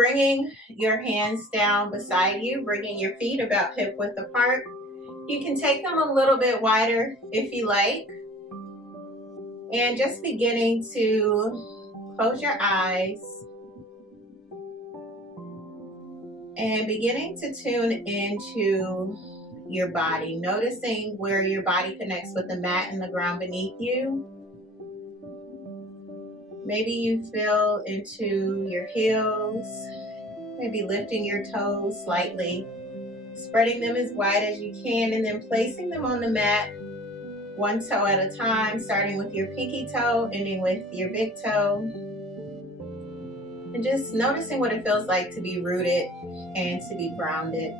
bringing your hands down beside you, bringing your feet about hip width apart. You can take them a little bit wider if you like. And just beginning to close your eyes and beginning to tune into your body, noticing where your body connects with the mat and the ground beneath you. Maybe you feel into your heels, maybe lifting your toes slightly, spreading them as wide as you can, and then placing them on the mat, one toe at a time, starting with your pinky toe, ending with your big toe. And just noticing what it feels like to be rooted and to be grounded.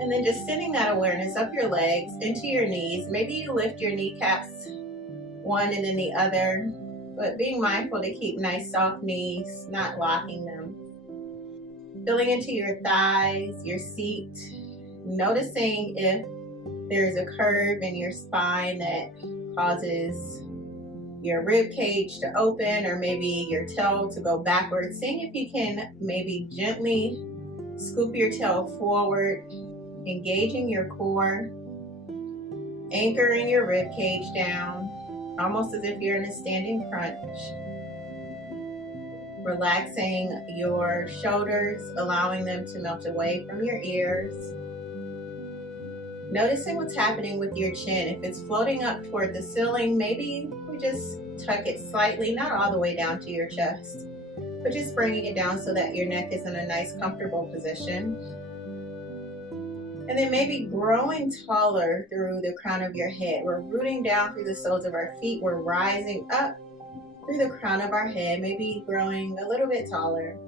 And then just sending that awareness up your legs, into your knees. Maybe you lift your kneecaps one and then the other, but being mindful to keep nice soft knees, not locking them. Feeling into your thighs, your seat, noticing if there's a curve in your spine that causes your rib cage to open, or maybe your tail to go backwards. Seeing if you can maybe gently scoop your tail forward, engaging your core, anchoring your rib cage down, almost as if you're in a standing crunch. Relaxing your shoulders, allowing them to melt away from your ears. Noticing what's happening with your chin. If it's floating up toward the ceiling, maybe we just tuck it slightly, not all the way down to your chest, but just bringing it down so that your neck is in a nice, comfortable position. And then maybe growing taller through the crown of your head. We're rooting down through the soles of our feet. We're rising up through the crown of our head, maybe growing a little bit taller.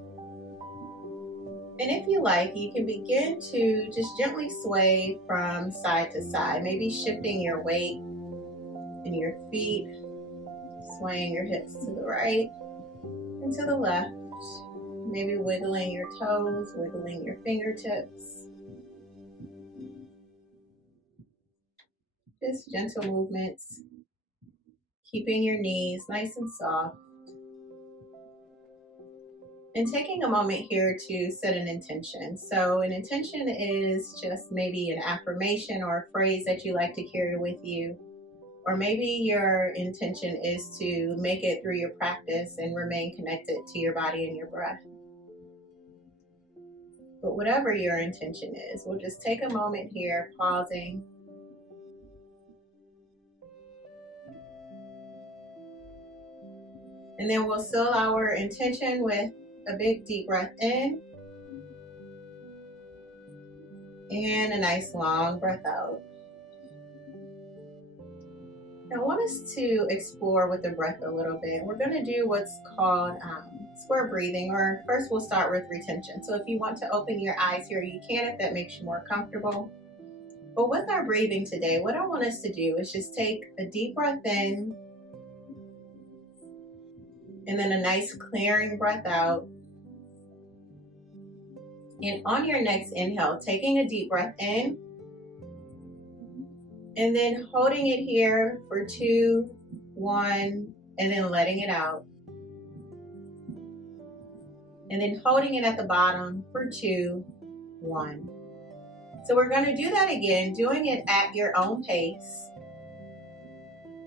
And if you like, you can begin to just gently sway from side to side, maybe shifting your weight in your feet, swaying your hips to the right and to the left, maybe wiggling your toes, wiggling your fingertips. Just gentle movements, keeping your knees nice and soft. And taking a moment here to set an intention. So an intention is just maybe an affirmation or a phrase that you like to carry with you. Or maybe your intention is to make it through your practice and remain connected to your body and your breath. But whatever your intention is, we'll just take a moment here, pausing. And then we'll seal our intention with a big deep breath in and a nice long breath out. Now I want us to explore with the breath a little bit. We're going to do what's called square breathing, or first we'll start with retention. So if you want to open your eyes here, you can if that makes you more comfortable. But with our breathing today, what I want us to do is just take a deep breath in and then a nice clearing breath out. And on your next inhale, taking a deep breath in and then holding it here for 2, 1, and then letting it out. And then holding it at the bottom for 2, 1. So we're going to do that again, doing it at your own pace.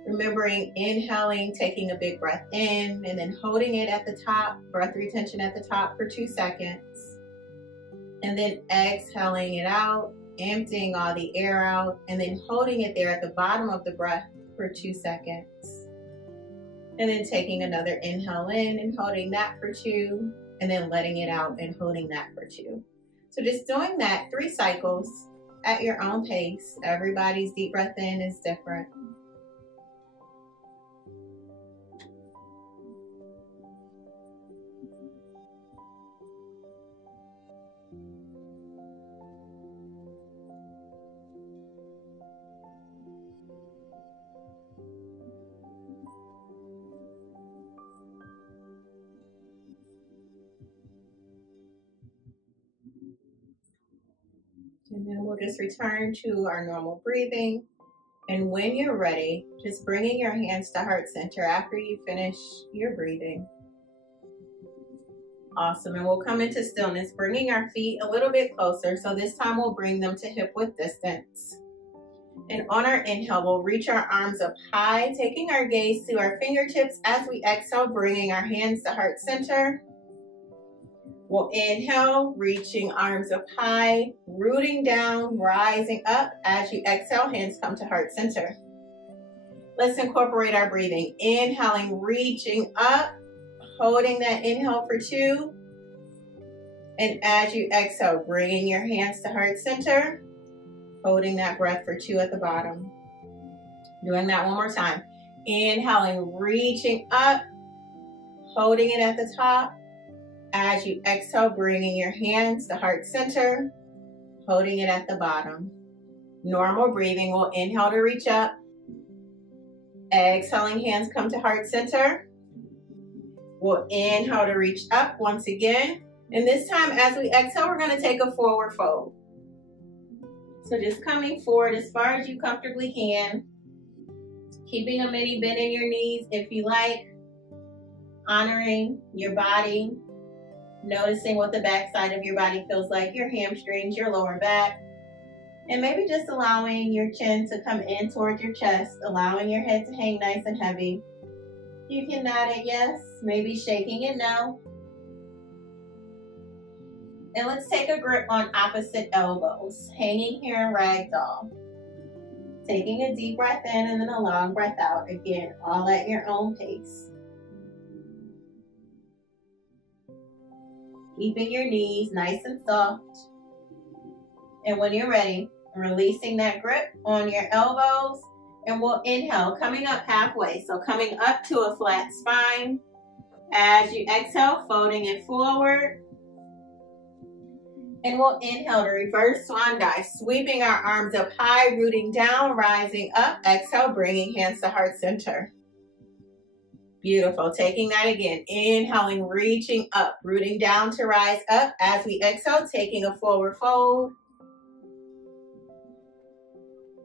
Remembering inhaling, taking a big breath in, and then holding it at the top, breath retention at the top for 2 seconds. And then exhaling it out, emptying all the air out, and then holding it there at the bottom of the breath for 2 seconds. And then taking another inhale in and holding that for 2, and then letting it out and holding that for 2. So just doing that 3 cycles at your own pace. Everybody's deep breath in is different. And then we'll just return to our normal breathing. And when you're ready, just bringing your hands to heart center after you finish your breathing. Awesome, and we'll come into stillness, bringing our feet a little bit closer. So this time we'll bring them to hip width distance. And on our inhale, we'll reach our arms up high, taking our gaze to our fingertips as we exhale, bringing our hands to heart center. We'll inhale, reaching arms up high, rooting down, rising up. As you exhale, hands come to heart center. Let's incorporate our breathing. Inhaling, reaching up, holding that inhale for 2. And as you exhale, bringing your hands to heart center, holding that breath for 2 at the bottom. Doing that one more time. Inhaling, reaching up, holding it at the top. As you exhale, bringing your hands to heart center, holding it at the bottom. Normal breathing. We'll inhale to reach up. Exhaling, hands come to heart center. We'll inhale to reach up once again. And this time, as we exhale, we're going to take a forward fold. So just coming forward as far as you comfortably can. Keeping a mini bend in your knees if you like. Honoring your body. Noticing what the back side of your body feels like. Your hamstrings, your lower back. And maybe just allowing your chin to come in towards your chest. Allowing your head to hang nice and heavy. You can nod it yes. Maybe shaking it no. And let's take a grip on opposite elbows, hanging here in ragdoll. Taking a deep breath in and then a long breath out. Again, all at your own pace. Keeping your knees nice and soft. And when you're ready, releasing that grip on your elbows. And we'll inhale, coming up halfway. So coming up to a flat spine. As you exhale, folding it forward. And we'll inhale to reverse swan dive, sweeping our arms up high, rooting down, rising up. Exhale, bringing hands to heart center. Beautiful. Taking that again. Inhaling, reaching up, rooting down to rise up. As we exhale, taking a forward fold.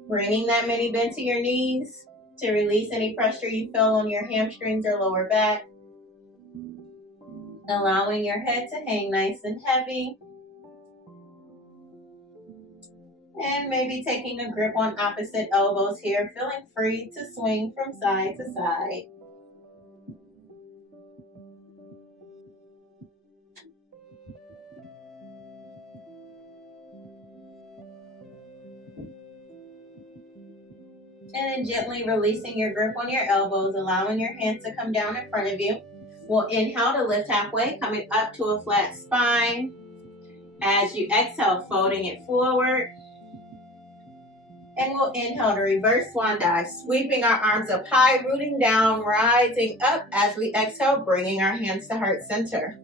Bringing that mini bend to your knees to release any pressure you feel on your hamstrings or lower back. Allowing your head to hang nice and heavy. And maybe taking a grip on opposite elbows here, feeling free to swing from side to side. And then gently releasing your grip on your elbows, allowing your hands to come down in front of you. We'll inhale to lift halfway, coming up to a flat spine. As you exhale, folding it forward. And we'll inhale to reverse swan dive, sweeping our arms up high, rooting down, rising up. As we exhale, bringing our hands to heart center.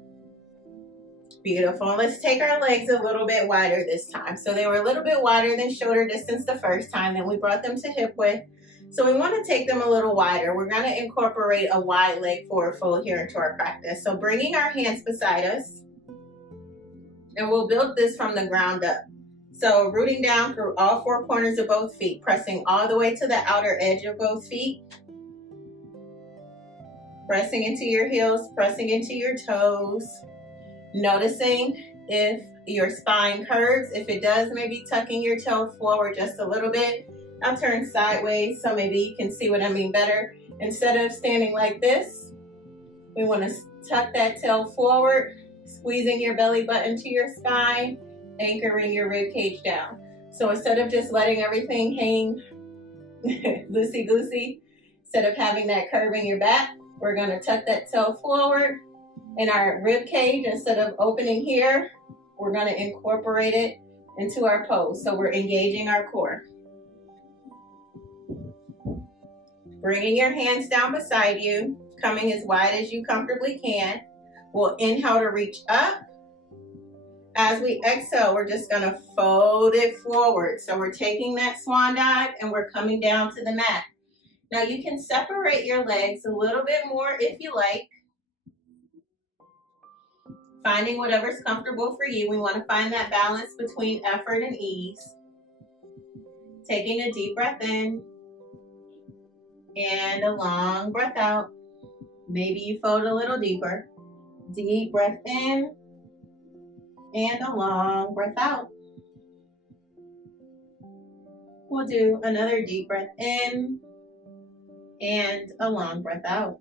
Beautiful. Let's take our legs a little bit wider this time. So they were a little bit wider than shoulder distance the first time, then we brought them to hip width. So we want to take them a little wider. We're going to incorporate a wide leg forward fold here into our practice. So bringing our hands beside us, and we'll build this from the ground up. So rooting down through all 4 corners of both feet, pressing all the way to the outer edge of both feet. Pressing into your heels, pressing into your toes. Noticing if your spine curves. If it does, maybe tucking your toe forward just a little bit. I'll turn sideways so maybe you can see what I mean better. Instead of standing like this, we want to tuck that tail forward, squeezing your belly button to your spine, anchoring your rib cage down. So instead of just letting everything hang loosey-goosey, instead of having that curve in your back, we're going to tuck that tail forward. In our rib cage, instead of opening here, we're going to incorporate it into our pose. So we're engaging our core. Bringing your hands down beside you, coming as wide as you comfortably can. We'll inhale to reach up. As we exhale, we're just going to fold it forward. So we're taking that swan dive and we're coming down to the mat. Now you can separate your legs a little bit more if you like. Finding whatever's comfortable for you. We want to find that balance between effort and ease. Taking a deep breath in and a long breath out. Maybe you fold a little deeper. Deep breath in and a long breath out. We'll do another deep breath in and a long breath out.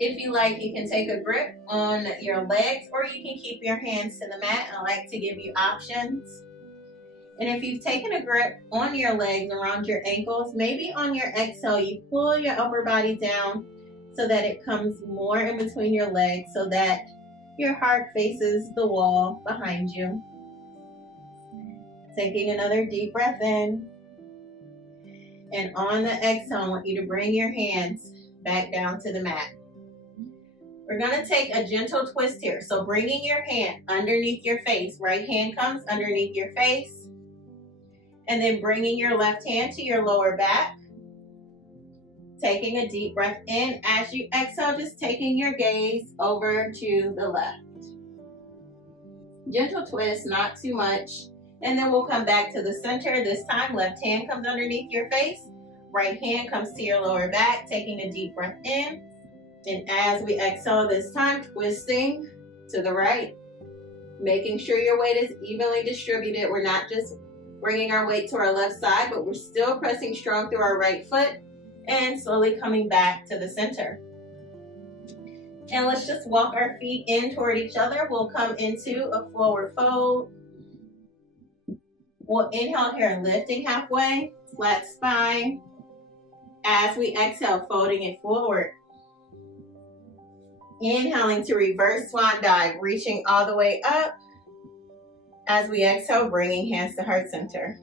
If you like, you can take a grip on your legs, or you can keep your hands to the mat. I like to give you options. And if you've taken a grip on your legs around your ankles, maybe on your exhale, you pull your upper body down so that it comes more in between your legs so that your heart faces the wall behind you. Taking another deep breath in. And on the exhale, I want you to bring your hands back down to the mat. We're going to take a gentle twist here. So bringing your hand underneath your face. Right hand comes underneath your face. And then bringing your left hand to your lower back. Taking a deep breath in. As you exhale, just taking your gaze over to the left. Gentle twist, not too much. And then we'll come back to the center. This time, left hand comes underneath your face. Right hand comes to your lower back. Taking a deep breath in. And as we exhale this time, twisting to the right. Making sure your weight is evenly distributed. We're not just bringing our weight to our left side, but we're still pressing strong through our right foot and slowly coming back to the center. And let's just walk our feet in toward each other. We'll come into a forward fold. We'll inhale here, lifting halfway, flat spine. As we exhale, folding it forward. Inhaling to reverse swan dive, reaching all the way up. As we exhale, bringing hands to heart center.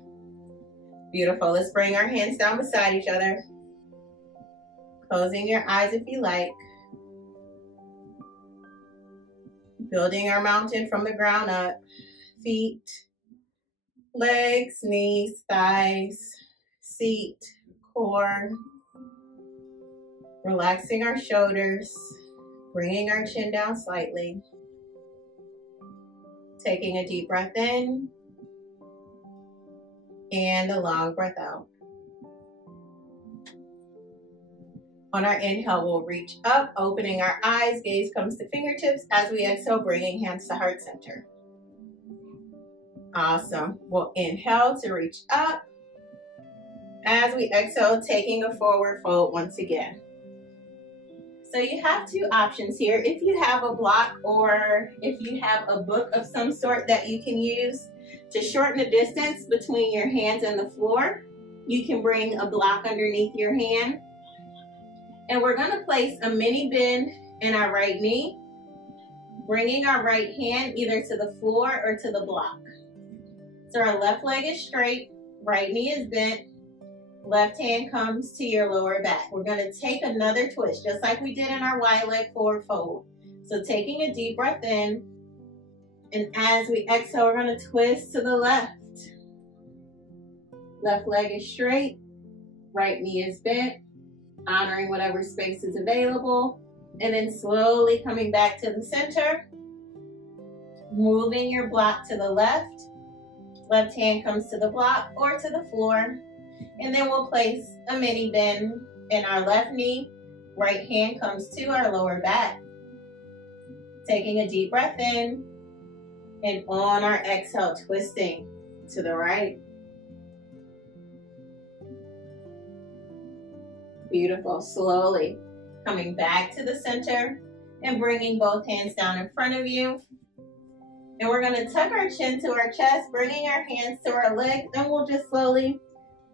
Beautiful. Let's bring our hands down beside each other. Closing your eyes if you like. Building our mountain from the ground up. Feet, legs, knees, thighs, seat, core. Relaxing our shoulders. Bringing our chin down slightly. Taking a deep breath in and a long breath out. On our inhale, we'll reach up, opening our eyes, gaze comes to fingertips. As we exhale, bringing hands to heart center. Awesome. We'll inhale to reach up. As we exhale, taking a forward fold once again. So you have two options here. If you have a block or if you have a book of some sort that you can use to shorten the distance between your hands and the floor, you can bring a block underneath your hand. And we're going to place a mini bend in our right knee, bringing our right hand either to the floor or to the block. So our left leg is straight, right knee is bent. Left hand comes to your lower back. We're going to take another twist, just like we did in our wide leg forward fold. So taking a deep breath in, and as we exhale, we're going to twist to the left. Left leg is straight, right knee is bent, honoring whatever space is available, and then slowly coming back to the center, moving your block to the left. Left hand comes to the block or to the floor. And then we'll place a mini bend in our left knee. Right hand comes to our lower back. Taking a deep breath in. And on our exhale, twisting to the right. Beautiful. Slowly coming back to the center and bringing both hands down in front of you. And we're going to tuck our chin to our chest, bringing our hands to our legs, and we'll just slowly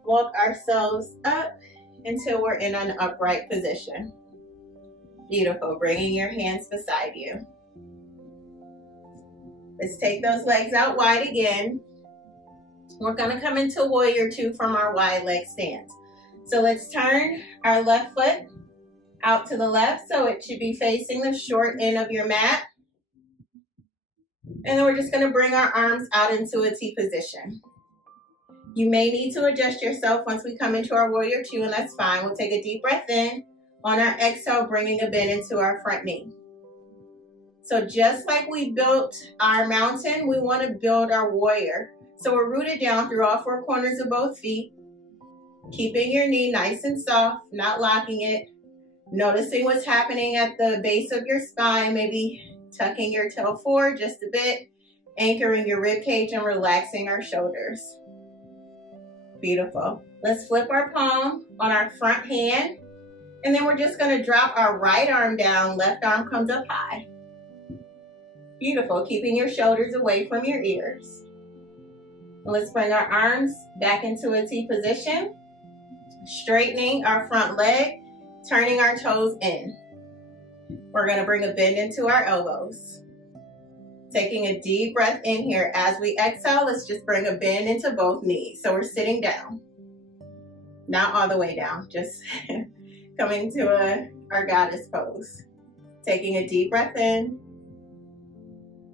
walk ourselves up until we're in an upright position. Beautiful. Bringing your hands beside you. Let's take those legs out wide again. We're going to come into warrior two from our wide leg stance. So let's turn our left foot out to the left so it should be facing the short end of your mat. And then we're just going to bring our arms out into a T position. You may need to adjust yourself once we come into our warrior two, and that's fine. We'll take a deep breath in. On our exhale, bringing a bend into our front knee. So just like we built our mountain, we want to build our warrior. So we're rooted down through all four corners of both feet, keeping your knee nice and soft, not locking it. Noticing what's happening at the base of your spine, maybe tucking your toe forward just a bit, anchoring your rib cage and relaxing our shoulders. Beautiful. Let's flip our palm on our front hand, and then we're just going to drop our right arm down, left arm comes up high. Beautiful, keeping your shoulders away from your ears. Let's bring our arms back into a T position, straightening our front leg, turning our toes in. We're going to bring a bend into our elbows. Taking a deep breath in here. As we exhale, let's just bring a bend into both knees. So we're sitting down. Not all the way down, just coming to our goddess pose. Taking a deep breath in.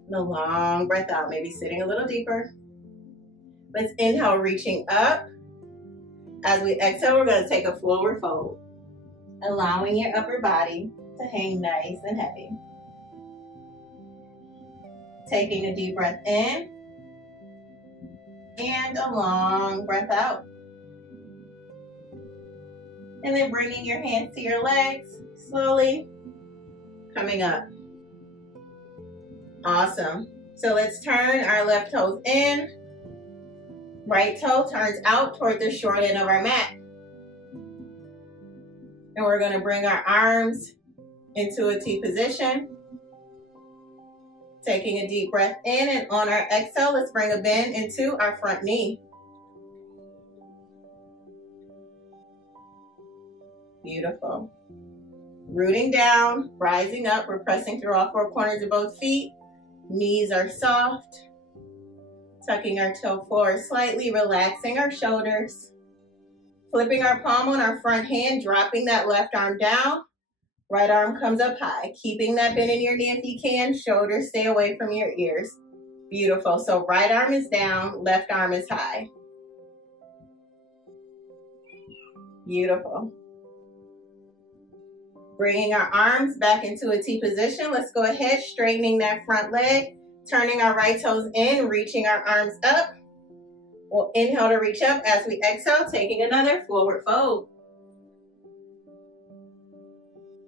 And a long breath out, maybe sitting a little deeper. Let's inhale, reaching up. As we exhale, we're going to take a forward fold, allowing your upper body to hang nice and heavy. Taking a deep breath in and a long breath out. And then bringing your hands to your legs, slowly coming up. Awesome. So let's turn our left toes in. Right toe turns out toward the short end of our mat. And we're going to bring our arms into a T position. Taking a deep breath in, and on our exhale, let's bring a bend into our front knee. Beautiful. Rooting down, rising up. We're pressing through all four corners of both feet. Knees are soft. Tucking our toe forward slightly, relaxing our shoulders. Flipping our palm on our front hand, dropping that left arm down. Right arm comes up high, keeping that bend in your knee if you can. Shoulders stay away from your ears. Beautiful. So right arm is down, left arm is high. Beautiful. Bringing our arms back into a T position. Let's go ahead, straightening that front leg, turning our right toes in, reaching our arms up. We'll inhale to reach up. As we exhale, taking another forward fold.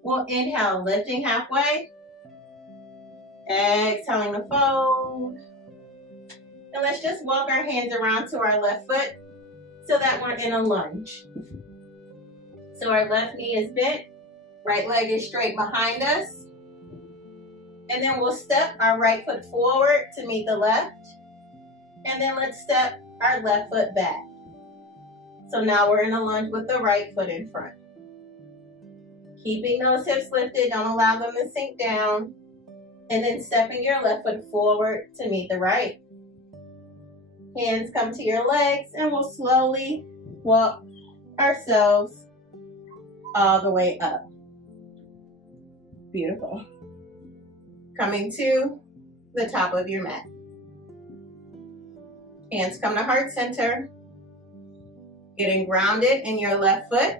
We'll inhale, lifting halfway. Exhaling to fold. And let's just walk our hands around to our left foot so that we're in a lunge. So our left knee is bent, right leg is straight behind us. And then we'll step our right foot forward to meet the left. And then let's step our left foot back. So now we're in a lunge with the right foot in front. Keeping those hips lifted, don't allow them to sink down. And then stepping your left foot forward to meet the right. Hands come to your legs, and we'll slowly walk ourselves all the way up. Beautiful. Coming to the top of your mat. Hands come to heart center. Getting grounded in your left foot.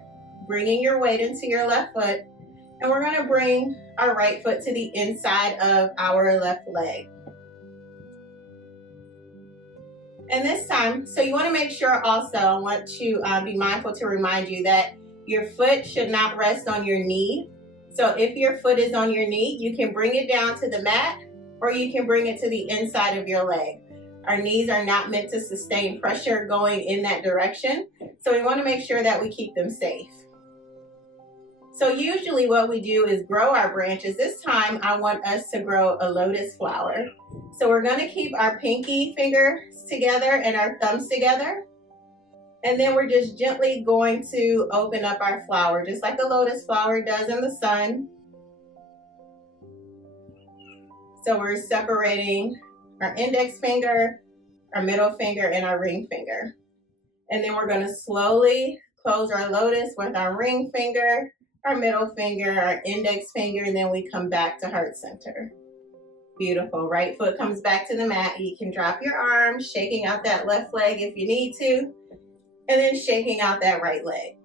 Bringing your weight into your left foot, and we're going to bring our right foot to the inside of our left leg. And this time, so you want to make sure also, I want to be mindful to remind you that your foot should not rest on your knee. So if your foot is on your knee, you can bring it down to the mat, or you can bring it to the inside of your leg. Our knees are not meant to sustain pressure going in that direction, so we want to make sure that we keep them safe. So usually what we do is grow our branches. This time I want us to grow a lotus flower. So we're going to keep our pinky fingers together and our thumbs together. And then we're just gently going to open up our flower, just like a lotus flower does in the sun. So we're separating our index finger, our middle finger, and our ring finger. And then we're going to slowly close our lotus with our ring finger, our middle finger, our index finger, and then we come back to heart center. Beautiful. Right foot comes back to the mat. You can drop your arms, shaking out that left leg if you need to, and then shaking out that right leg.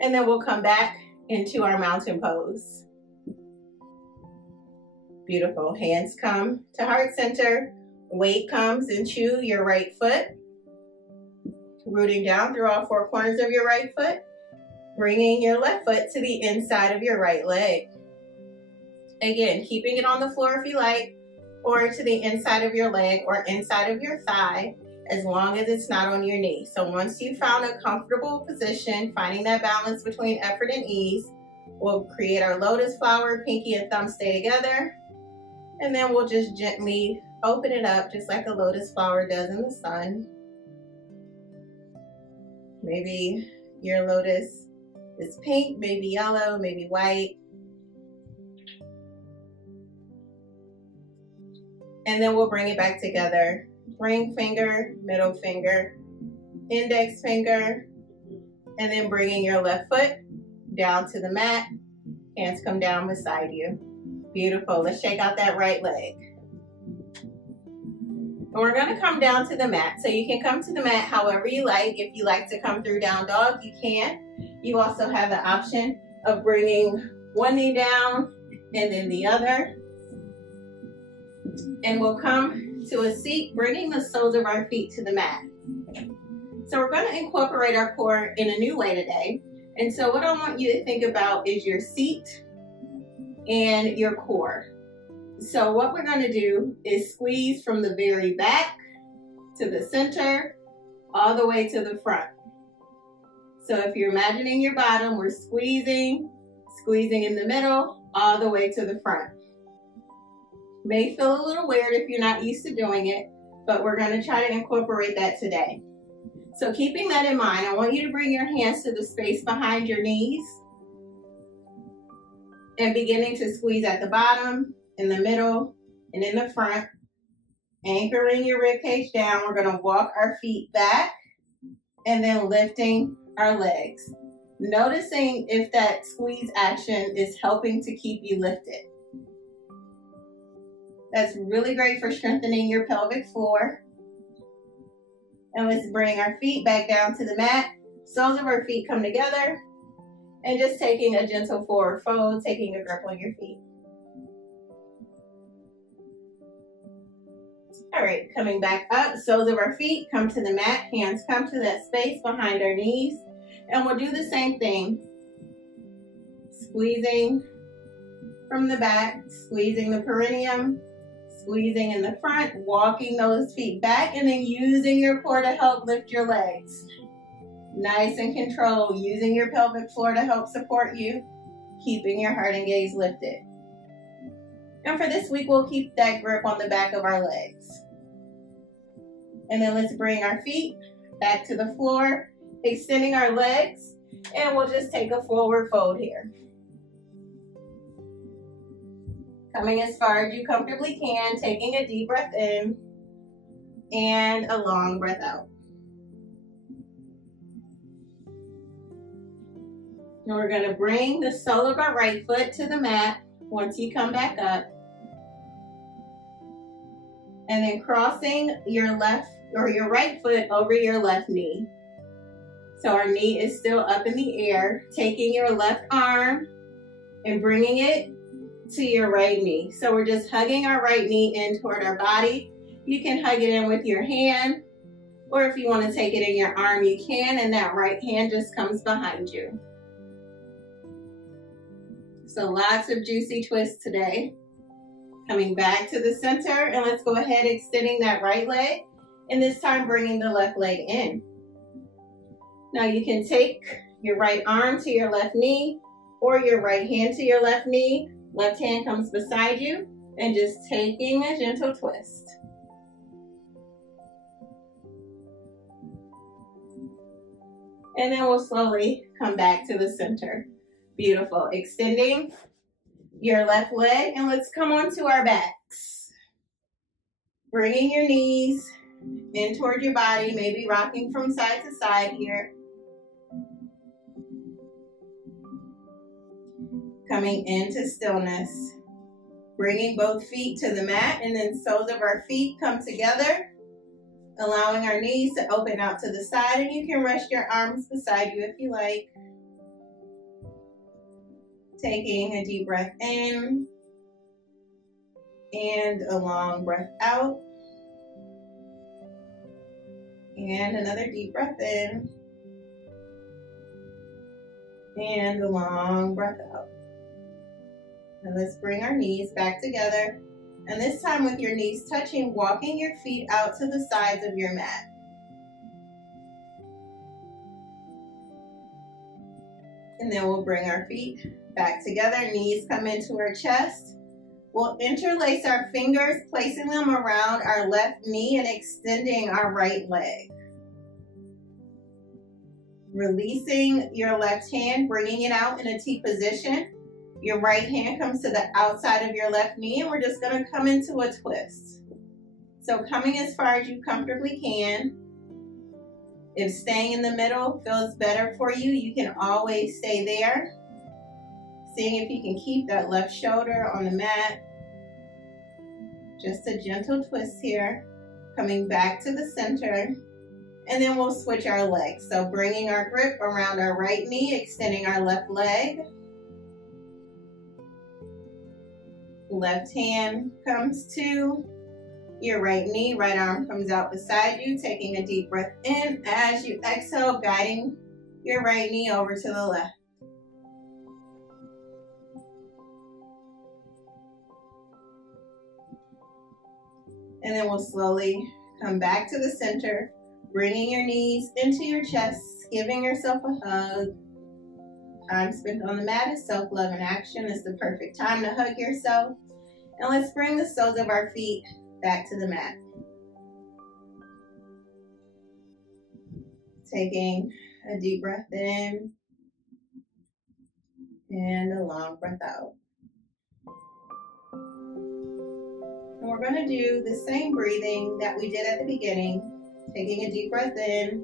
And then we'll come back into our mountain pose. Beautiful. Hands come to heart center. Weight comes into your right foot. Rooting down through all four corners of your right foot. Bringing your left foot to the inside of your right leg. Again, keeping it on the floor if you like, or to the inside of your leg or inside of your thigh, as long as it's not on your knee. So once you found a comfortable position, finding that balance between effort and ease, we'll create our lotus flower, pinky and thumb stay together, and then we'll just gently open it up just like a lotus flower does in the sun. Maybe your lotus is pink, maybe yellow, maybe white. And then we'll bring it back together. Ring finger, middle finger, index finger, and then bringing your left foot down to the mat. Hands come down beside you. Beautiful. Let's shake out that right leg. And we're going to come down to the mat. So you can come to the mat however you like. If you like to come through down dog, you can. You also have the option of bringing one knee down and then the other. And we'll come to a seat, bringing the soles of our feet to the mat. So we're going to incorporate our core in a new way today. And so what I want you to think about is your seat and your core. So what we're going to do is squeeze from the very back to the center, all the way to the front. So if you're imagining your bottom, we're squeezing in the middle, all the way to the front. May feel a little weird if you're not used to doing it, but we're going to try to incorporate that today. So keeping that in mind, I want you to bring your hands to the space behind your knees and beginning to squeeze at the bottom, in the middle, and in the front. Anchoring your ribcage down, we're going to walk our feet back and then lifting our legs. Noticing if that squeeze action is helping to keep you lifted. That's really great for strengthening your pelvic floor. And let's bring our feet back down to the mat. Soles of our feet come together. And just taking a gentle forward fold, taking a grip on your feet. All right, coming back up, soles of our feet come to the mat. Hands come to that space behind our knees. And we'll do the same thing. Squeezing from the back, squeezing the perineum. Squeezing in the front, walking those feet back, and then using your core to help lift your legs. Nice and controlled, using your pelvic floor to help support you, keeping your heart and gaze lifted. And for this week, we'll keep that grip on the back of our legs. And then let's bring our feet back to the floor, extending our legs, and we'll just take a forward fold here. Coming as far as you comfortably can, taking a deep breath in and a long breath out. And we're going to bring the sole of our right foot to the mat once you come back up. And then crossing your left or your right foot over your left knee. So our knee is still up in the air, taking your left arm and bringing it to your right knee. So we're just hugging our right knee in toward our body. You can hug it in with your hand, or if you want to take it in your arm, you can, and that right hand just comes behind you. So lots of juicy twists today. Coming back to the center, and let's go ahead extending that right leg, and this time bringing the left leg in. Now you can take your right arm to your left knee, or your right hand to your left knee. Left hand comes beside you, and just taking a gentle twist. And then we'll slowly come back to the center. Beautiful. Extending your left leg, and let's come onto our backs. Bringing your knees in toward your body, maybe rocking from side to side here. Coming into stillness. Bringing both feet to the mat, and then soles of our feet come together. Allowing our knees to open out to the side, and you can rest your arms beside you if you like. Taking a deep breath in and a long breath out. And another deep breath in And a long breath out. And let's bring our knees back together. And this time with your knees touching, walking your feet out to the sides of your mat. And then we'll bring our feet back together, knees come into our chest. We'll interlace our fingers, placing them around our left knee and extending our right leg. Releasing your left hand, bringing it out in a T position. Your right hand comes to the outside of your left knee, and we're just going to come into a twist. So coming as far as you comfortably can. If staying in the middle feels better for you, you can always stay there. Seeing if you can keep that left shoulder on the mat. Just a gentle twist here. Coming back to the center. And then we'll switch our legs. So bringing our grip around our right knee, extending our left leg. Left hand comes to your right knee, right arm comes out beside you, taking a deep breath in as you exhale, guiding your right knee over to the left. And then we'll slowly come back to the center, bringing your knees into your chest, giving yourself a hug. Time spent on the mat is self-love in action. It's the perfect time to hug yourself. And let's bring the soles of our feet back to the mat. Taking a deep breath in and a long breath out. And we're going to do the same breathing that we did at the beginning. Taking a deep breath in,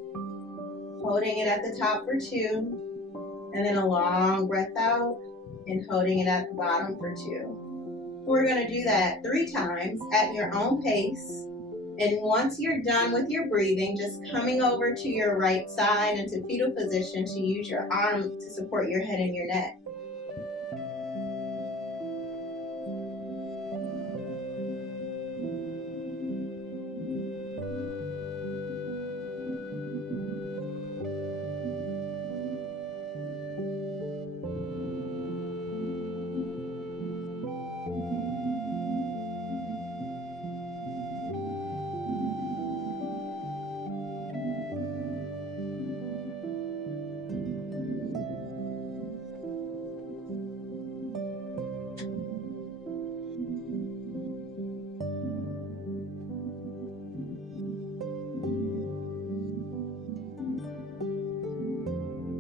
holding it at the top for 2, and then a long breath out and holding it at the bottom for 2. We're going to do that 3 times at your own pace. And once you're done with your breathing, just coming over to your right side into fetal position to use your arm to support your head and your neck.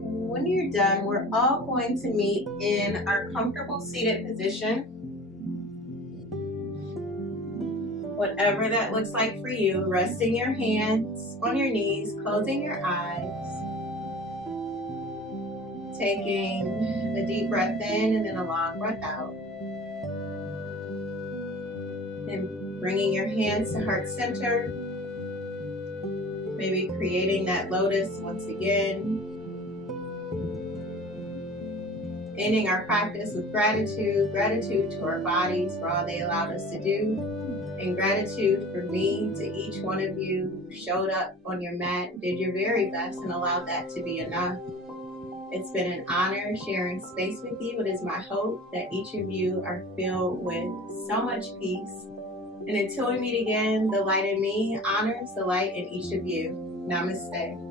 When you're done, we're all going to meet in our comfortable seated position. Whatever that looks like for you, resting your hands on your knees, closing your eyes, taking a deep breath in and then a long breath out. And bringing your hands to heart center, maybe creating that lotus once again. Ending our practice with gratitude, gratitude to our bodies for all they allowed us to do, and gratitude for me to each one of you who showed up on your mat, did your very best, and allowed that to be enough. It's been an honor sharing space with you. It is my hope that each of you are filled with so much peace. And until we meet again, the light in me honors the light in each of you. Namaste.